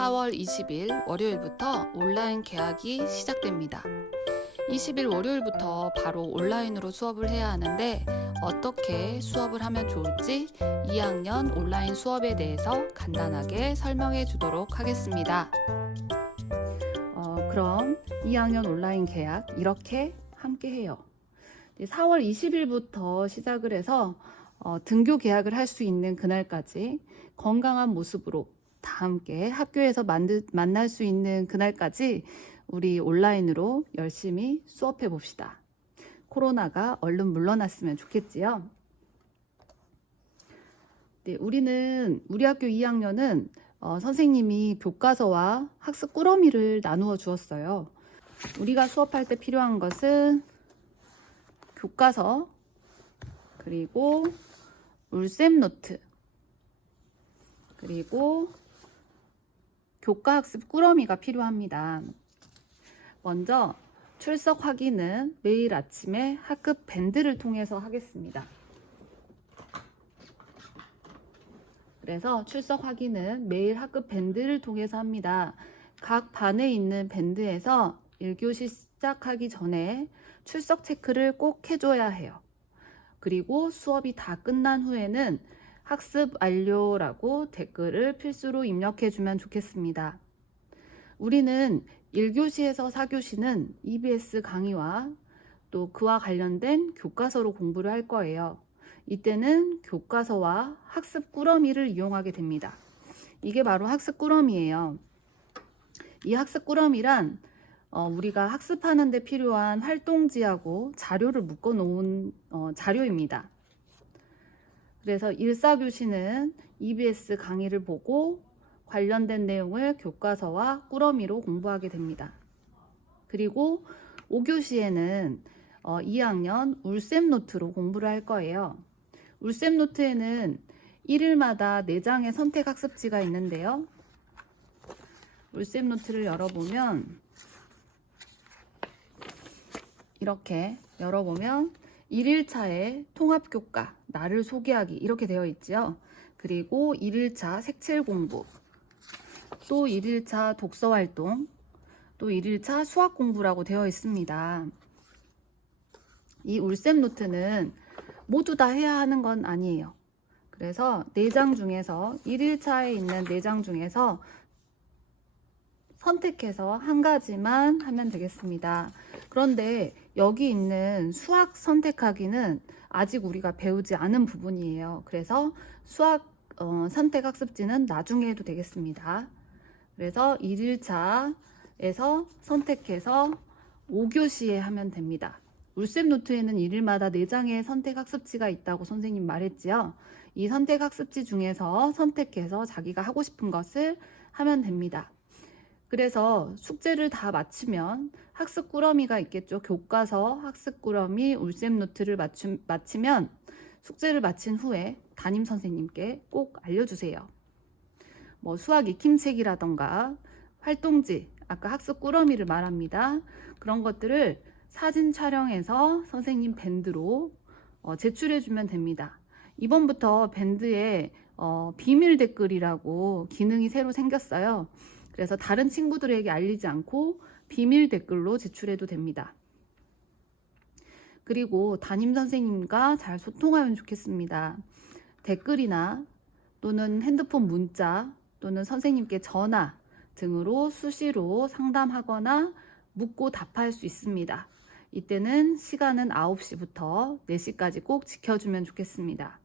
4월 20일 월요일부터 온라인 개학이 시작됩니다. 20일 월요일부터 바로 온라인으로 수업을 해야 하는데 어떻게 수업을 하면 좋을지 2학년 온라인 수업에 대해서 간단하게 설명해 주도록 하겠습니다. 그럼 2학년 온라인 개학 이렇게 함께 해요. 4월 20일부터 시작을 해서 등교 개학을 할 수 있는 그날까지 건강한 모습으로 다 함께 학교에서 만날 수 있는 그날까지 우리 온라인으로 열심히 수업해 봅시다. 코로나가 얼른 물러났으면 좋겠지요. 네, 우리 학교 2학년은 선생님이 교과서와 학습 꾸러미를 나누어 주었어요. 우리가 수업할 때 필요한 것은 교과서, 그리고 울쌤 노트, 그리고 교과학습 꾸러미가 필요합니다. 먼저 출석 확인은 매일 아침에 학급 밴드를 통해서 하겠습니다. 그래서 출석 확인은 매일 학급 밴드를 통해서 합니다. 각 반에 있는 밴드에서 1교시 시작하기 전에 출석 체크를 꼭 해줘야 해요. 그리고 수업이 다 끝난 후에는 학습 완료라고 댓글을 필수로 입력해주면 좋겠습니다. 우리는 1교시에서 4교시는 EBS 강의와 또 그와 관련된 교과서로 공부를 할 거예요. 이때는 교과서와 학습 꾸러미를 이용하게 됩니다. 이게 바로 학습 꾸러미예요. 이 학습 꾸러미란 우리가 학습하는 데 필요한 활동지하고 자료를 묶어 놓은 자료입니다. 그래서 1, 4교시는 EBS 강의를 보고 관련된 내용을 교과서와 꾸러미로 공부하게 됩니다. 그리고 5교시에는 2학년 울쌤 노트로 공부를 할 거예요. 울쌤 노트에는 1일마다 4장의 선택 학습지가 있는데요. 울쌤 노트를 열어보면 이렇게 열어보면 1일차에 통합교과, 나를 소개하기 이렇게 되어 있죠. 그리고 1일차 색칠 공부, 또 1일차 독서활동, 또 1일차 수학 공부라고 되어 있습니다. 이 울쌤 노트는 모두 다 해야 하는 건 아니에요. 그래서 4장 중에서 1일차에 있는 4장 중에서 선택해서 한 가지만 하면 되겠습니다. 그런데 여기 있는 수학 선택하기는 아직 우리가 배우지 않은 부분이에요. 그래서 수학 선택 학습지는 나중에 해도 되겠습니다. 그래서 1일차에서 선택해서 5교시에 하면 됩니다. 울쌤 노트에는 1일마다 4장의 선택 학습지가 있다고 선생님 말했지요. 이 선택 학습지 중에서 선택해서 자기가 하고 싶은 것을 하면 됩니다. 그래서 숙제를 다 마치면 학습 꾸러미가 있겠죠. 교과서, 학습 꾸러미, 울쌤 노트를 마치면 숙제를 마친 후에 담임 선생님께 꼭 알려주세요. 수학 익힘책이라던가 활동지, 아까 학습 꾸러미를 말합니다. 그런 것들을 사진 촬영해서 선생님 밴드로 제출해주면 됩니다. 이번부터 밴드에 비밀 댓글이라고 기능이 새로 생겼어요. 그래서 다른 친구들에게 알리지 않고 비밀 댓글로 제출해도 됩니다. 그리고 담임 선생님과 잘 소통하면 좋겠습니다. 댓글이나 또는 핸드폰 문자 또는 선생님께 전화 등으로 수시로 상담하거나 묻고 답할 수 있습니다. 이때는 시간은 9시부터 4시까지 꼭 지켜주면 좋겠습니다.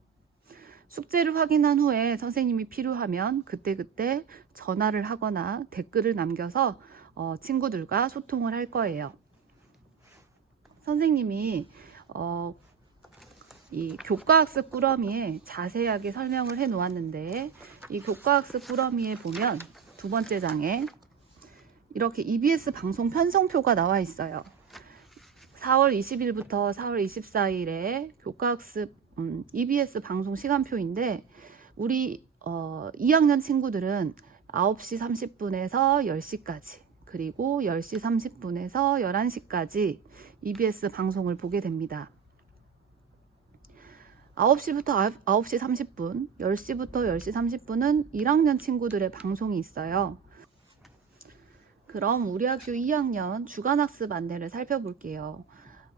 숙제를 확인한 후에 선생님이 필요하면 그때그때 전화를 하거나 댓글을 남겨서 친구들과 소통을 할 거예요. 선생님이 이 교과학습 꾸러미에 자세하게 설명을 해 놓았는데 이 교과학습 꾸러미에 보면 두 번째 장에 이렇게 EBS 방송 편성표가 나와 있어요. 4월 20일부터 4월 24일에 교과학습 EBS 방송 시간표인데 우리 2학년 친구들은 9시 30분에서 10시까지 그리고 10시 30분에서 11시까지 EBS 방송을 보게 됩니다. 9시부터 9시 30분, 10시부터 10시 30분은 1학년 친구들의 방송이 있어요. 그럼 우리 학교 2학년 주간학습 안내를 살펴볼게요.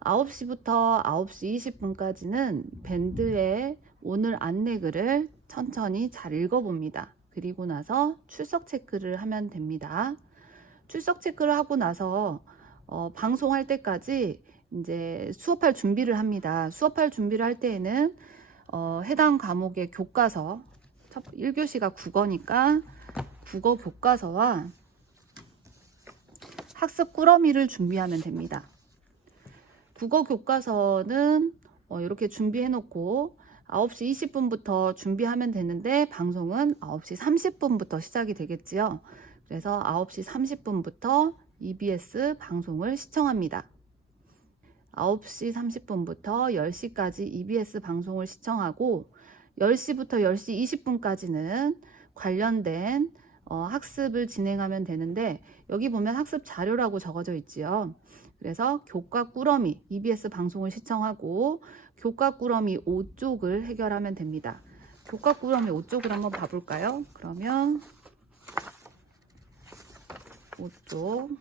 9시부터 9시 20분까지는 밴드의 오늘 안내글을 천천히 잘 읽어봅니다. 그리고 나서 출석 체크를 하면 됩니다. 출석 체크를 하고 나서 방송할 때까지 이제 수업할 준비를 합니다. 수업할 준비를 할 때에는 해당 과목의 교과서, 1교시가 국어니까 국어 교과서와 학습 꾸러미를 준비하면 됩니다. 국어 교과서는 이렇게 준비해 놓고 9시 20분부터 준비하면 되는데 방송은 9시 30분부터 시작이 되겠지요. 그래서 9시 30분부터 EBS 방송을 시청합니다. 9시 30분부터 10시까지 EBS 방송을 시청하고 10시부터 10시 20분까지는 관련된 학습을 진행하면 되는데 여기 보면 학습 자료라고 적어져 있지요. 그래서 교과 꾸러미 EBS 방송을 시청하고 교과 꾸러미 5쪽을 해결하면 됩니다. 교과 꾸러미 5쪽을 한번 봐볼까요? 그러면 5쪽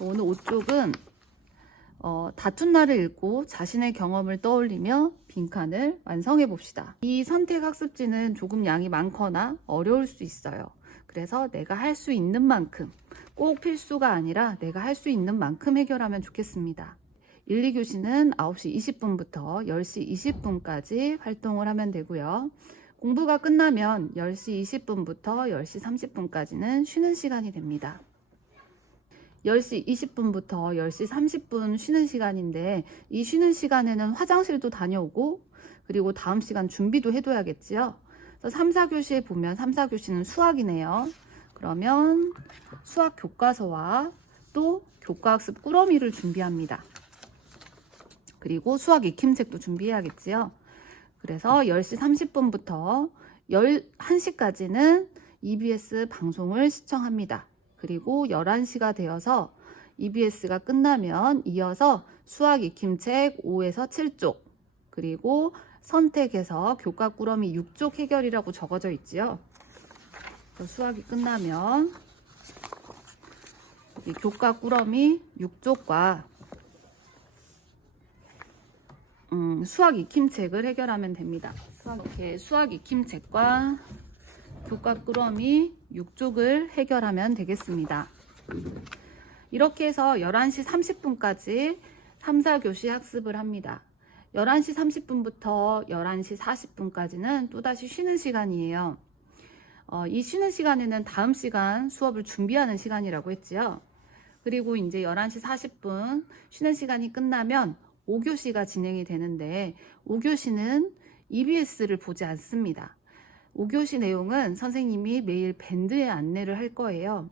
오늘 5쪽은 다툰 날을 읽고 자신의 경험을 떠올리며 빈칸을 완성해 봅시다. 이 선택 학습지는 조금 양이 많거나 어려울 수 있어요. 그래서 내가 할 수 있는 만큼, 꼭 필수가 아니라 내가 할 수 있는 만큼 해결하면 좋겠습니다. 1, 2교시는 9시 20분부터 10시 20분까지 활동을 하면 되고요. 공부가 끝나면 10시 20분부터 10시 30분까지는 쉬는 시간이 됩니다. 10시 20분부터 10시 30분 쉬는 시간인데 이 쉬는 시간에는 화장실도 다녀오고 그리고 다음 시간 준비도 해둬야겠지요. 그래서 3, 4교시에 보면 3, 4교시는 수학이네요. 그러면 수학 교과서와 또 교과학습 꾸러미를 준비합니다. 그리고 수학 익힘책도 준비해야겠지요. 그래서 10시 30분부터 11시까지는 EBS 방송을 시청합니다. 그리고 11시가 되어서 EBS가 끝나면 이어서 수학 익힘책 5에서 7쪽 그리고 선택해서 교과 꾸러미 6쪽 해결이라고 적어져 있지요. 수학이 끝나면 이 교과 꾸러미 6쪽과 수학 익힘책을 해결하면 됩니다. 이렇게 수학 익힘책과 교과 꾸러미 6쪽을 해결하면 되겠습니다. 이렇게 해서 11시 30분까지 3, 4교시 학습을 합니다. 11시 30분부터 11시 40분까지는 또다시 쉬는 시간이에요. 이 쉬는 시간에는 다음 시간 수업을 준비하는 시간이라고 했지요. 그리고 이제 11시 40분 쉬는 시간이 끝나면 5교시가 진행이 되는데 5교시는 EBS를 보지 않습니다. 5교시 내용은 선생님이 매일 밴드에 안내를 할 거예요.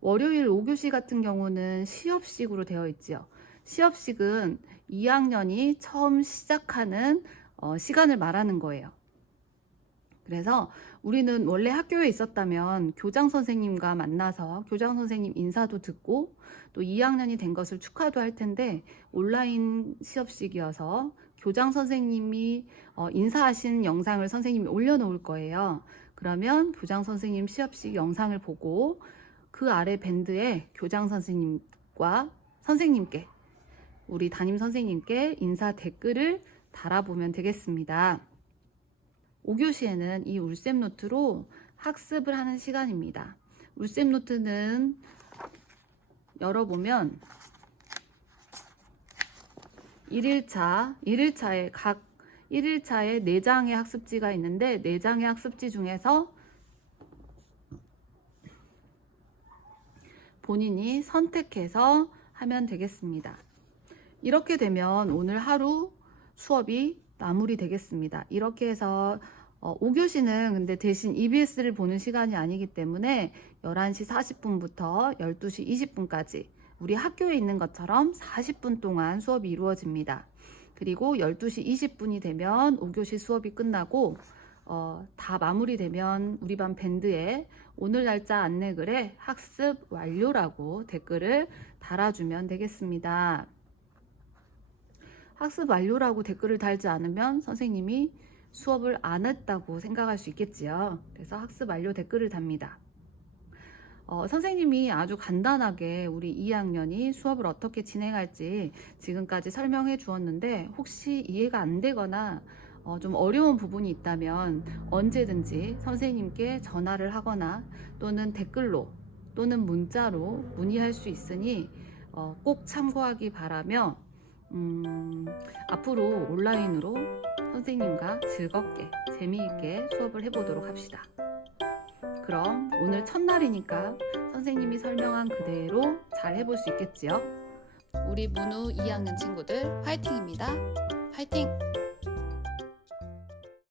월요일 5교시 같은 경우는 시업식으로 되어 있지요. 시업식은 2학년이 처음 시작하는 시간을 말하는 거예요. 그래서 우리는 원래 학교에 있었다면 교장 선생님과 만나서 교장 선생님 인사도 듣고 또 2학년이 된 것을 축하도 할 텐데 온라인 시업식이어서 교장 선생님이 인사하신 영상을 선생님이 올려놓을 거예요. 그러면 교장 선생님 시업식 영상을 보고 그 아래 밴드에 교장 선생님과 선생님께 우리 담임 선생님께 인사 댓글을 달아보면 되겠습니다. 5교시에는 이 울쌤 노트로 학습을 하는 시간입니다. 울쌤 노트는 열어보면 1일차에 각 1일차에 4장의 학습지가 있는데 4장의 학습지 중에서 본인이 선택해서 하면 되겠습니다. 이렇게 되면 오늘 하루 수업이 마무리 되겠습니다. 이렇게 해서 5교시는 근데 대신 EBS를 보는 시간이 아니기 때문에 11시 40분부터 12시 20분까지 우리 학교에 있는 것처럼 40분 동안 수업이 이루어집니다. 그리고 12시 20분이 되면 5교시 수업이 끝나고 다 마무리되면 우리 반 밴드에 오늘 날짜 안내글에 학습 완료라고 댓글을 달아주면 되겠습니다. 학습 완료라고 댓글을 달지 않으면 선생님이 수업을 안 했다고 생각할 수 있겠지요. 그래서 학습 완료 댓글을 답니다. 선생님이 아주 간단하게 우리 2학년이 수업을 어떻게 진행할지 지금까지 설명해 주었는데 혹시 이해가 안 되거나 좀 어려운 부분이 있다면 언제든지 선생님께 전화를 하거나 또는 댓글로 또는 문자로 문의할 수 있으니 꼭 참고하기 바라며 앞으로 온라인으로 선생님과 즐겁게 재미있게 수업을 해보도록 합시다. 그럼 오늘 첫날이니까 선생님이 설명한 그대로 잘 해볼 수 있겠지요? 우리 문우 2학년 친구들 화이팅입니다. 화이팅!